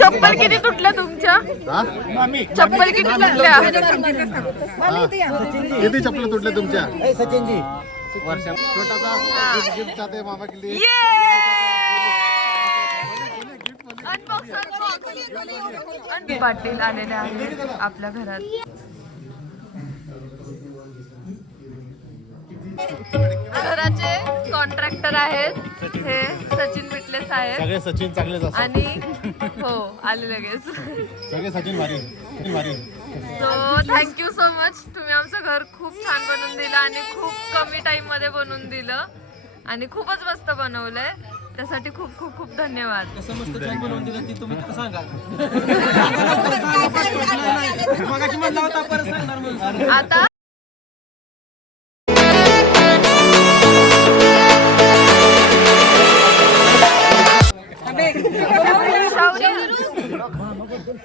चप्पल किती तुटल्या तुमच्या? चप्पल किती तुटल्या? किती चप्पल तुटल्या तुमच्या? सचिनजी वर्षा छोटासा गिफ्ट चाहते मामा के लिए. पाटील आलेले आहेत आपल्या घरात. घराचे कॉन्ट्रॅक्टर आहेत हे सचिन बिटले साहेब. सगळे सचिन चांगलेच असतात आणि हो आले लगेच सगळे सचिन भारी भारी. So thank you so much. तुम्ही आमचं घर खूप छान बनवून दिलं आणि खूप कमी टाइम मध्ये बनवून दिलं आणि खूपच मस्त बनवलंय. त्यासाठी खूप खूप खूप धन्यवाद. कसं मस्त छान बनवून दिलं ती तुम्ही सांगा. आता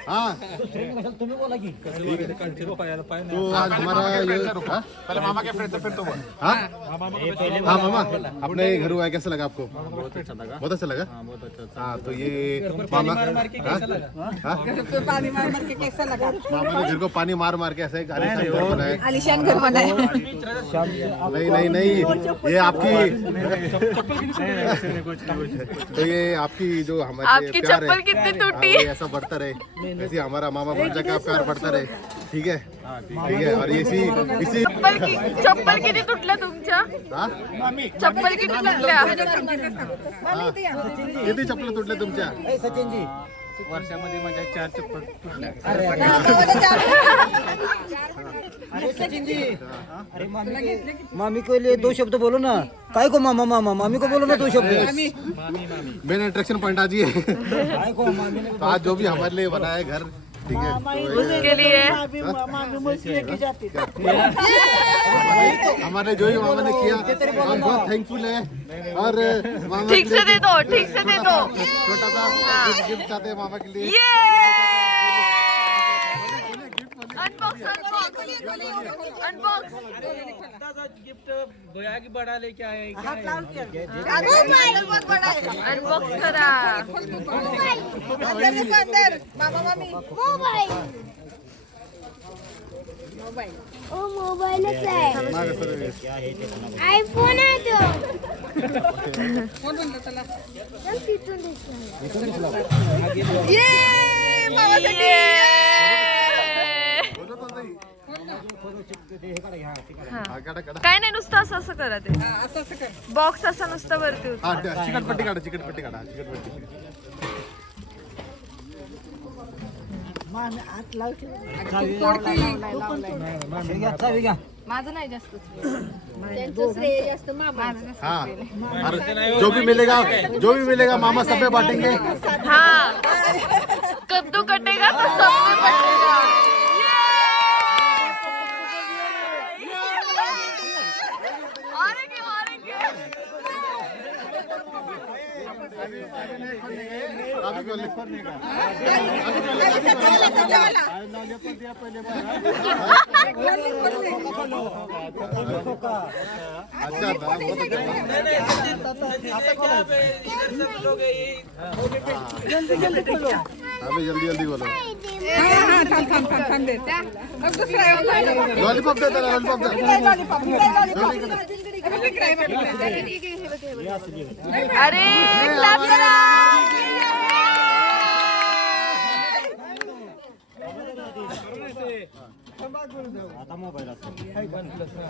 हाँ तो आज हमारा ये पहले मामा के फ्रेंड से फिर तो बोल. हाँ हाँ मामा अपने घर हुआ कैसा लगा आपको? बहुत अच्छा लगा. बहुत अच्छा लगा. हाँ तो ये मामा पानी मार मार के कैसा लगा? मामा ने घर को पानी मार मार के ऐसे एक आलिशान घर बनाया. नहीं नहीं नहीं ये आपकी तो ये आपकी जो हमारे आपकी चप्पल कितनी टूटी? ऐसा बढ़ता रहे. ऐसे हमारा मामा भांजा का प्यार बढ़ता रहे. ठीक है ठीक है. और इसी चप्पल किती तुटल्या तुमच्या? चप्पल किती तुटल्या? किती चप्पल तुटल्या तुमच्या? सचिनजी वर्षामध्ये माझ्या 4 चप्पल तुटल्या. अरे सचिनजी अरे मामी को लिए 2 शब्द बोलो ना. काय को मामा मामा मामी को बोलो ना 2 शब्द. मेन अट्रैक्शन पॉइंट आज ये तो आज जो भी हमारे लिए बनाया है घर. ठीक है उसके लिए हमारे जो भी मामा ने किया हम बहुत थैंकफुल है. और मामा ठीक से दे दो, ठीक से दे दो. छोटा सा गिफ्ट चाहते हैं मामा के लिए. अनबॉक्स गिफ्ट भैया की बड़ा लेके आए. अनबॉक्स करा. मामा मामी ओ मोबाईलच आहे. आयफोन आहे तो. कोण म्हणलं त्याला? तिथून दिसला. ये मामासाठी. काय नाही नुसतं असं असं करा ते. असं असं कर. बॉक्स असा नुसतं वरती होता. चिकटपट्टी काढा चिकटपट्टी काढा चिकटपट्टी. माझं नाही जास्त. त्यांचं श्रेय जास्त मामा. हाँ और जो भी मिलेगा मामा सब में बांटेंगे. हाँ कद्दू कटेगा तो सब में बटेगा. अच्छा था बहुत अच्छा. अभी जल्दी जल्दी बोलो. थांब दे. अब दुसरा लॉलीपॉप देता लॉलीपॉप दे. अरे क्लॅप करा.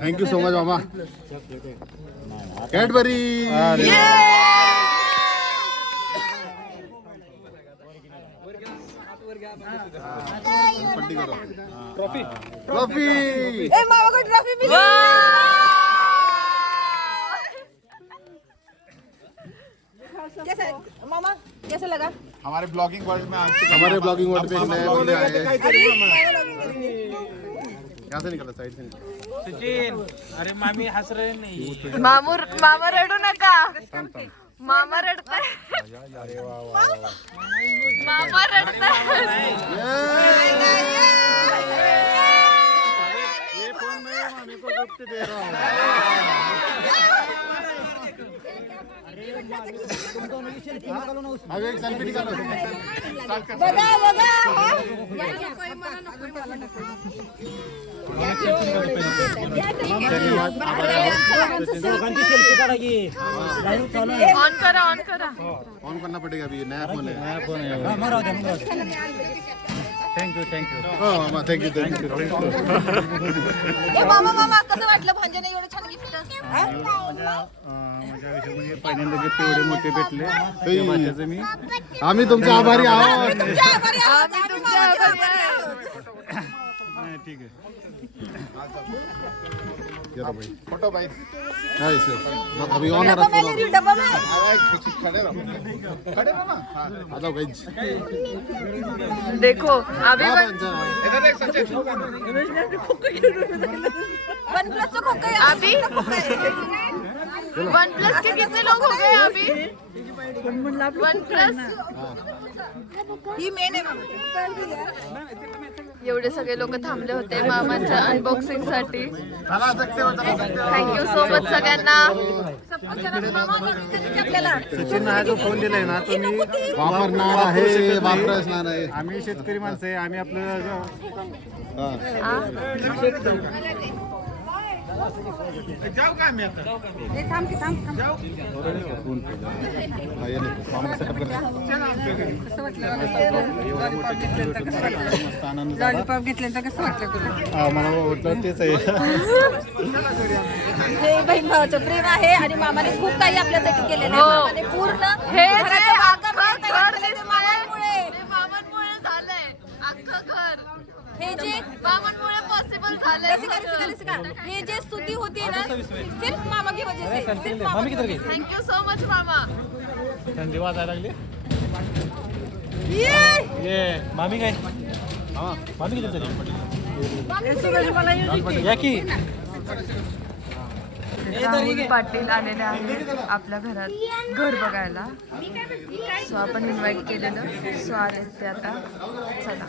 थैंक यू सो मच मामा. Cadbury trophy trophy. मामा को ट्रॉफी मिली. कैसा मामा कैसा लगा? हमारे ब्लॉगिंग वर्ल्ड में हमारे ब्लॉगिंग वर्ल्ड में नए बंदे आए हैं. यहाँ से निकला साइड से निकला. सचिन अरे मामी हस रहे नहीं. मामा रडू नका. मामा रडताय. मामा रडताय. ये फोन में मामी को गिफ्ट दे रहा हूँ. अब एक सेल्फी निकालो. बघा बघा हा. दोघांची सेल्फी काढा की लाईव्ह चालू आहे. ऑन करा ऑन करा. ऑन करना पड़ेगा अभी, नया फोन है. हा, मग राहू द्या, मग राहू द्या. हो मामा, थँक्यू. ए मामा मामा कसं वाटलं भांजने एवढं छान गिफ्ट? पहिल्यांदा गिफ्ट एवढे मोठे भेटले मी मी आम्ही तुमचे आभारी आहोत. तुमच्या आभारी आहोत. आम्ही मामाचे आभारी आहोत. ठीक आहे. चलो भाई, फोटो भाई. हाय सर, अभी ऑन डब्बा में ले रही हूँ, डब्बा में. आ जाओ गाइस. देखो अभी वन प्लस चं खोकं आहे. अभी वन प्लस के कितने लोग हो गए अभी? वन प्लस ही मेन आहे मामा. एवढे सगळे लोक थांबले होते मामाच्या अनबॉक्सिंग साठी. थँक्यू सो मच सगळ्यांना. आपल्याला सचिन हा जो फोन दिलाय ना तो मी वापरणार आहे, वापरणार आहे. आम्ही शेतकरी माणसं आहे. आम्ही आपलं हा. हे थांब की थांब थांब. हा, ये ले. मामा सेटअप कर. लॉलीपॉप घेतल्यानंतर कसं वाटलं तुला? मला वाटलं तेच आहे. हे बहीण भावाचं प्रेम आहे आणि मामाने खूप काही आपल्यासाठी केलेलं आहे. हो. मामाने पूर्ण हे जे घराचं बांधकाम अख्खं तयार घर केलं ते दिसतंय, मामांमुळे. ते मामांमुळे झालंय. अख्खं घर हे जे मामांमुळे पॉसिबल झालंय. रसिका, हे जे स्तुती होती ना सिर्फ मामा की वजह से, सिर्फ मामा की वजह से. थँक्यू सो मच मामा. थंडी वाजायला लागली. ये! ये मामी काय मामी किती तरी या की राहुल पाटील आलेले आहेत आपल्या घरात घर बघायला. सो आपण इन्व्हाइट केलेलं. सो आलेत ते आता. चला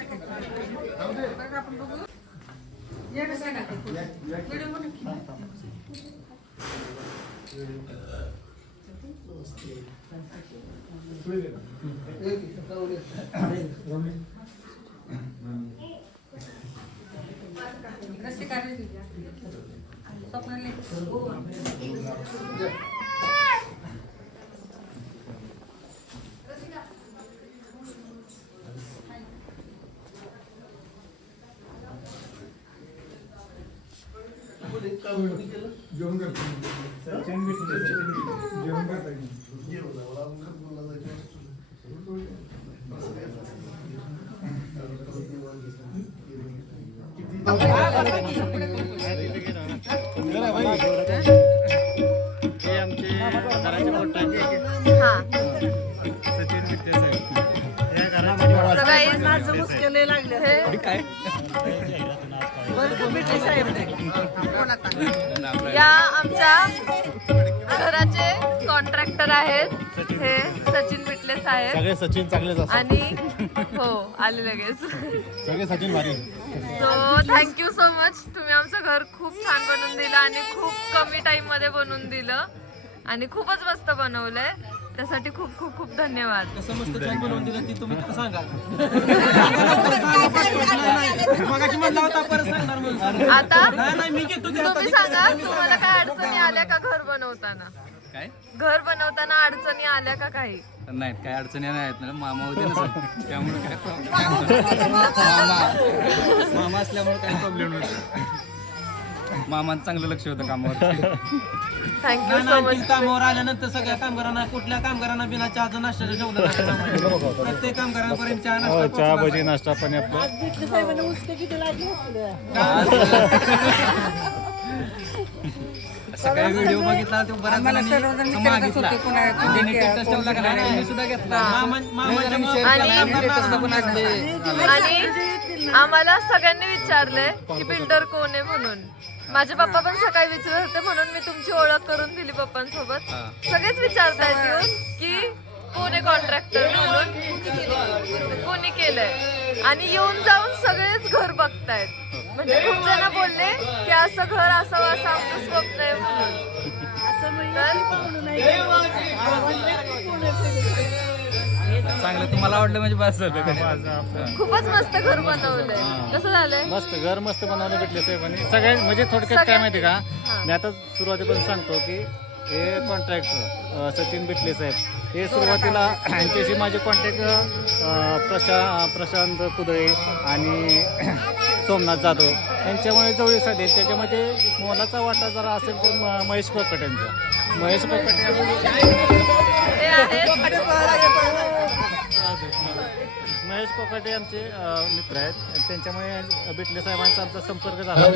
हे आमचे घराचे मोठे हा. सचिन विद्या साहेब या घराचे So guys, हे काय या आमच्या घराचे कॉन्ट्रॅक्टर आहेत. हे सचिन बिटले साहेब. सगळे सचिन चांगलेच असतात. आणि हो आले लगेच. सगळे सचिन भारी. So thank you so much. तुम्ही आमचं घर खूप छान बनवून दिलं आणि खूप कमी टाइम मध्ये बनवून दिलं आणि खूपच मस्त बनवलंय. त्यासाठी खूप खूप खूप धन्यवाद. आता तुम्ही सांगा, तुम्हाला काय अडचणी आल्या का घर बनवताना? काय घर बनवताना अडचणी आल्या का काही? नाहीत, काय अडचणी नाहीत ना. मामा होते ना सर, त्यामुळे काय मामा असल्यामुळे काय प्रॉब्लेम नव्हता. मामांचं चांगलं लक्ष होतं कामावर. Thank you so much. कामावर आल्यानंतर सगळ्या कामगारांना, कुठल्या कामगारांना बिना चहाचा नाश्ता ठेवलं नाही. प्रत्येक कामगारांपर्यंत चहा नाश्ता चहा भजी नाश्ता पाणी आपलं. सगळ्या व्हिडिओ बघितला तो बऱ्याच जणांनी मागितला. त्यांनी status ठेवला का नाही, मी सुद्धा घेतला. आणि आम्हाला सगळ्यांनी विचारले की बिल्डर कोण आहे म्हणून. माझे पप्पा पण सकाळी विचारत होते म्हणून मी तुमची ओळख करून दिली पप्पांसोबत. सगळेच विचारतायत येऊन की कोण आहे कॉन्ट्रॅक्टर म्हणून, कोणी केलंय. आणि येऊन जाऊन सगळेच घर बघतायत. म्हणजे खूप जण बोलले की असं घर असावं असं आमचं स्वप्न आहे म्हणून. चांगलं तुम्हाला आवडलं म्हणजे बस झालं. खूपच मस्त घर बनवलंय. कसं झालंय? मस्त घर मस्त बनवलं भेटले साहेबांनी सगळ्यात म्हणजे थोडक्यात काय माहिती का मी आता सुरुवातीपासून सांगतो की हे कॉन्ट्रॅक्टर सचिन बिटले साहेब हे सुरुवातीला यांच्याशी माझे कॉन्टॅक्ट प्रशांत कुदळे आणि सोमनाथ जाधव यांच्यामुळे जवळ साधे. त्याच्यामध्ये मोलाचा वाटा जरा असेल तर महेश कोकट यांचा. महेश कोकट ते आहेत महेश कोकाटे आमचे मित्र आहेत. त्यांच्यामुळे बिटले साहेबांचा आमचा संपर्क झाला.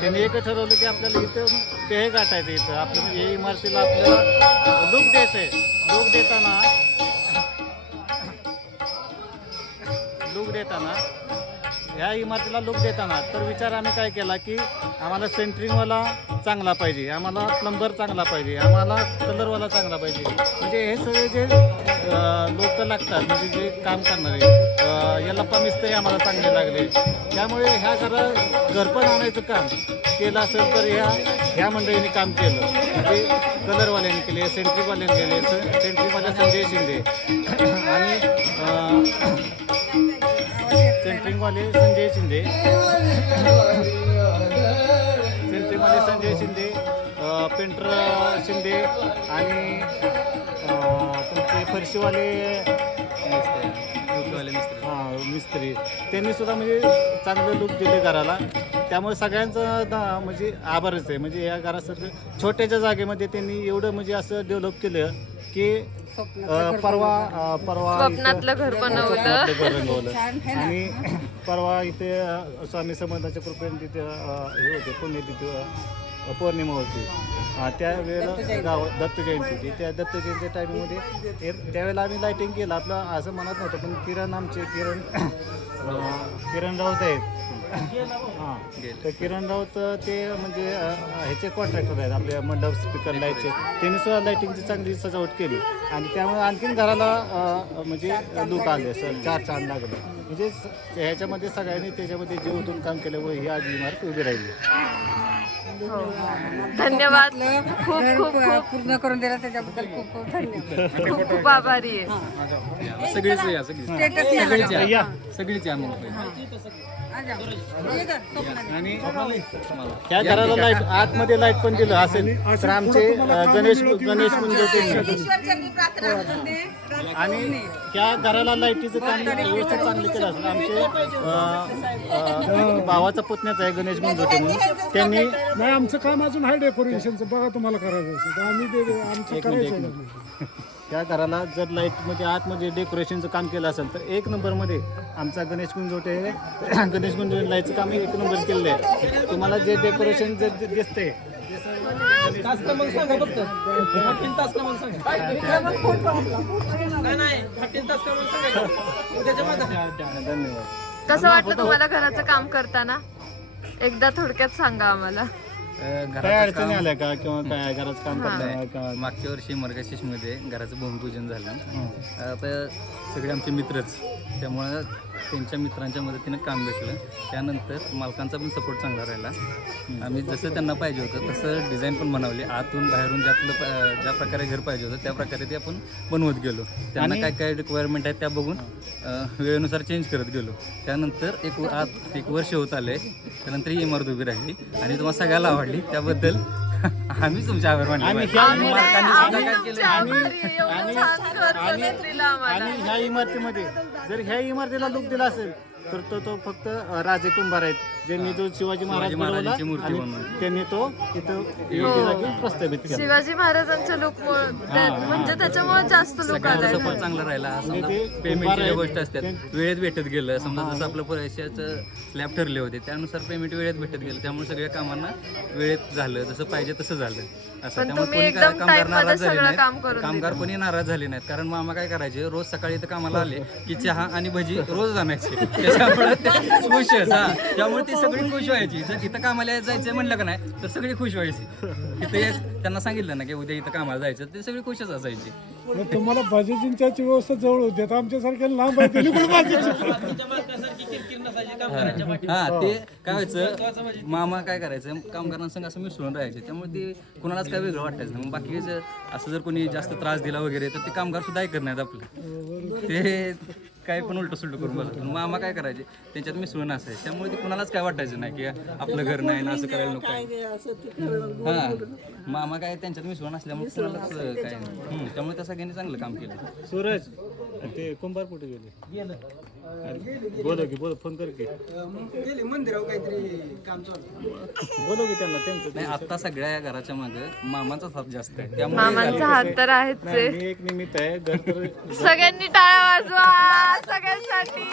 त्यांनी एक ठरवलं की आपल्याला इथं पेहे गाठायचं इथं आपलं म्हणजे हे इमारतीला आपल्याला लूक द्यायचं आहे. लूक देताना ह्या इमारतीला लूक देताना तर विचार आम्ही काय केला की आम्हाला सेंटरिंगवाला चांगला पाहिजे, आम्हाला प्लंबर चांगला पाहिजे, आम्हाला कलरवाला चांगला पाहिजे. म्हणजे हे सगळे जे लोक लागतात म्हणजे जे काम करणारे यल्लप्पा मिस्त्री आम्हाला चांगले लागले. त्यामुळे ह्या घरपण आणायचं काम केलं असेल तर ह्या मंडळींनी काम केलं. म्हणजे कलरवाल्यांनी केले, सेंट्रिंगवाल्यांनी केले, सेंट्रिंगवाल्या संजय शिंदे आणि सेंट्रिंगवाले संजय शिंदे पेंटर शिंदे आणि तुमचे फरशीवाले मिस्त्री त्यांनी सुद्धा म्हणजे चांगलं लूक दिले घराला. त्यामुळे सगळ्यांचं म्हणजे आभारच आहे. म्हणजे या घरासारखं छोट्याच्या जागेमध्ये त्यांनी एवढं म्हणजे असं डेव्हलप केलं की परवा स्वप्नातलं घर बनवलं. आणि परवा इथे स्वामी समर्थाच्या कृपेने तिथे हे होते पुण्यतिथी पौर्णिमा होती. त्यावेळेला दत्त जयंती होती. त्या दत्त जयंतीच्या टायमिंगमध्ये त्यावेळेला आम्ही लाईटिंग केलं. आपलं असं म्हणत नव्हतं पण किरण राऊत आहेत. हां तर किरण राऊत ते म्हणजे ह्याचे कॉन्ट्रॅक्टर आहेत आपल्या मंडप स्पीकर लाईटचे. त्यांनी सुद्धा लाईटिंगची चांगली सजावट केली आणि त्यामुळे आणखीन घराला म्हणजे लूक आले सर चार चांद लागले. म्हणजे ह्याच्यामध्ये सगळ्यांनी त्याच्यामध्ये जीव ओतून काम केलं व ही आज इमारत उभी राहिली. धन्यवाद. खूप खूप खूप पूर्ण करून दिला त्याच्याबद्दल खूप खूप धन्यवाद. खूप खूप आभारी आहे. सगळीच या सगळीच या मग. आणि त्या घराला लाईट आतमध्ये लाईट पण दिलं असेल तर आमचे गणेश मुंजोटे आणि त्या घराला लाईटीचं काम व्यवस्थित चांगलं केलं असेल. आमचे भावाचा पुतण्याचा आहे गणेश मुंजोटे म्हणून. त्यांनी नाही आमचं काम अजून आहे डेकोरेशनचं. बघा तुम्हाला करायचं असेल तर आम्ही आमचं करायचं. त्या घराला जर लाईटमध्ये आतमध्ये डेकोरेशनचं काम केलं असेल तर एक नंबरमध्ये आमचा गणेश गुंजोटे गणेश गुंजोटे लाईटचं काम एक नंबर केलेलं आहे. तुम्हाला जे डेकोरेशन जर दिसते धन्यवाद. कसं वाटलं तुम्हाला घराचं काम करताना? एकदा थोडक्यात सांगा आम्हाला. काय अडचणी आल्या का किंवा काय घराचं काम करताना का? मागच्या वर्षी मर्गशीर्षमध्ये घराचं भूमिपूजन झालं. आता सगळे आमचे मित्रच त्यामुळं त्यांच्या मित्रांच्या मदतीनं काम भेटलं. त्यानंतर मालकांचा पण सपोर्ट चांगला राहिला. आम्ही जसं त्यांना पाहिजे होतं तसं डिझाईन पण बनवले. आतून बाहेरून ज्या प्रकारे घर पाहिजे होतं त्या प्रकारे ते आपण बनवत गेलो. त्यांना काय काय रिक्वायरमेंट आहेत त्या बघून वेळेनुसार चेंज करत गेलो. त्यानंतर एक वर्ष होत आले. त्यानंतर ही इमारत उभी राहिली आणि तुम्हाला सगळ्याला आवडली. त्याबद्दल आम्ही तुमचे आभार मानले. आणि ह्या इमारतीमध्ये जर ह्या इमारतीला लूक दिला असेल तर तो फक्त राजे कुंभार आहेत ज्यांनी जो शिवाजी महाराज बनवला आणि त्यांनी तो इथं प्रस्थापित केला. शिवाजी महाराजांच्या लुक म्हणजे त्याच्यामुळे जास्त लोक आले. सपोर्ट चांगला राहिला. समजा पेमेंटच्या गोष्ट असतात वेळेत भेटत गेलं. समजा जसं आपलं पैशाचं स्लॅब ठरले होते त्यानुसार पेमेंट वेळेत भेटत गेलं. त्यामुळे सगळ्या कामांना वेळेत झालं जसं पाहिजे तसं झालं. असं त्यामुळे कोणी कामगार नाराज झाले नाहीत. कामगार कोणी नाराज झाले नाहीत. कारण मामा काय करायचे रोज सकाळी इथं कामाला आले की चहा आणि भजी रोज आणायचे. त्याच्यामुळे खुश त्यामुळे ती सगळी खुश व्हायची. जर इथं कामाला जायचं म्हणलं का नाही तर सगळी खुश व्हायची. इथं त्यांना सांगितलं ना की उद्या इथं कामाला जायचं ते सगळी खुशच असायची. तर तुम्हाला भाजीची चहाची व्यवस्था जवळ होते आता आमच्यासारख्याला लांब आहे त्यांनी कुठे भाजीची तुमच्या मालकासारखी किरकिर नसायची कामगारांच्या पाठी. हा ते काय व्हायचं मामा काय करायचं कामगारांसंग असं मिसळून राहायचे त्यामुळे ते कुणालाच काय वेगळं वाटायचं नाही. मग बाकीचं असं जर कोणी जास्त त्रास दिला वगैरे तर ते कामगार सुद्धा ऐकत नाहीत आपले ते काय पण उलट सुलट करून बसत. मामा काय करायचे त्यांच्यात मिसळून असायचे त्यामुळे ते कुणालाच काय वाटायचं नाही की आपलं घर नाही ना असं करायला नको काय. हा मामा काय त्यांच्यात मिसळून असल्यामुळे कुणालाच काय नाही. त्यामुळे त्या सगळ्यांनी चांगलं काम केलं. सूरज ते कुंभार कुठे गेले बोलव की फोन कर की बोलव की त्यांना त्यांचं नाही आता सगळ्या या घराच्या मागे मामाचाच हात जास्त आहे त्यामुळे मामांचा हात तर आहेच आहे. मी एक निमित्त आहे घर तर सगळ्यांनी टाळ्या वाजवा सगळ्यांसाठी,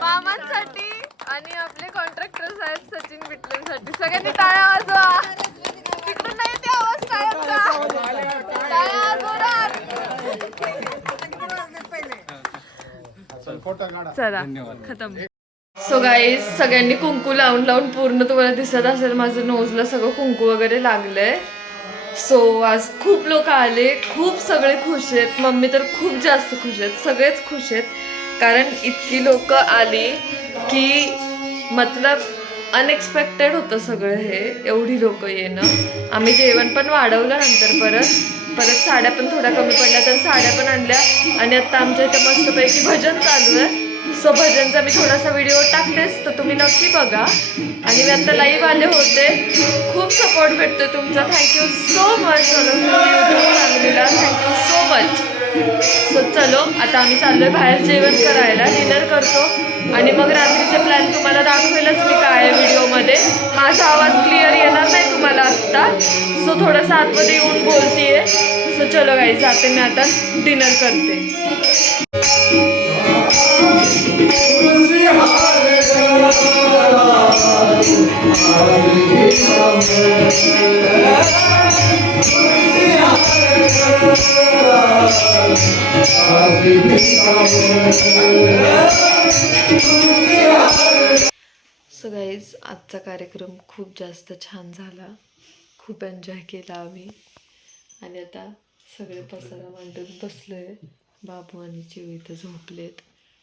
मामांसाठी आणि आपले कॉन्ट्रॅक्टर साहेब सचिन बिटलेंसाठी. सगळ्यांनी टाळ्या वाजवा. तिकडून नाही ते आवाज टाळ्यांचा. टाळ्या वाजवणार. चला खतम. सो गाईज सगळ्यांनी कुंकू लावून लावून पूर्ण तुम्हाला दिसत असेल माझं नोजला सगळं कुंकू वगैरे लागलंय. सो आज खूप लोक आले, खूप सगळे खुश आहेत. मम्मी तर खूप जास्त खुश आहेत, सगळेच खुश आहेत. कारण इतकी लोक आली की मतलब अनएक्सपेक्टेड होतं सगळं हे, एवढी लोक येणं. आम्ही जेवण पण वाढवलं नंतर परत साड्या पण थोड्या कमी पडल्या तर साड्या पण आणल्या. आणि आता आमच्या इथं मस्तपैकी भजन चालू आहे. सो भजनचा मी थोडासा व्हिडिओ टाकतेच तर तुम्ही नक्की बघा. आणि मी आता लाईव्ह आले होते. खूप सपोर्ट भेटतोय तुमचा. थँक्यू सो मच फॅमिलीला, थँक्यू सो मच. सो चलो आता आम्ही चाललोय बाहेर जेवण करायला, डिनर करतो आणि मग रात्रीचे प्लॅन तुम्हाला दाखवेलच मी काय व्हिडिओमध्ये. माझा आवाज क्लिअर येणार नाही तुम्हाला आत्ता, सो थोडंसं आतमध्ये येऊन बोलतीये. सो चलो गाईज जाते मी आता डिनर करते. सो गाईज आजचा कार्यक्रम खूप जास्त छान झाला, खूप एन्जॉय केला आम्ही. आणि आता सगळे पसारा मांडून बसलोय. बाबू आणि चिव इथं झोपलेत,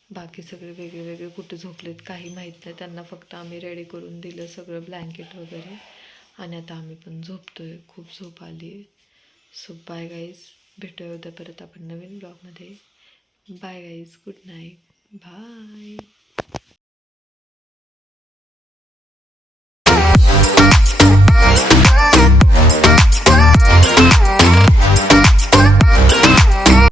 बाकी सगळे वेगळे वेगळे कुठे झोपलेत काही माहीत नाही. त्यांना फक्त आम्ही रेडी करून दिलं सगळं ब्लँकेट वगैरे आणि आता आम्ही पण झोपतोय. खूप झोप आली आहे. सो बाय गाईज, भेटूया उद्या परत आपण नवीन ब्लॉगमध्ये. Bye guys, good night, bye.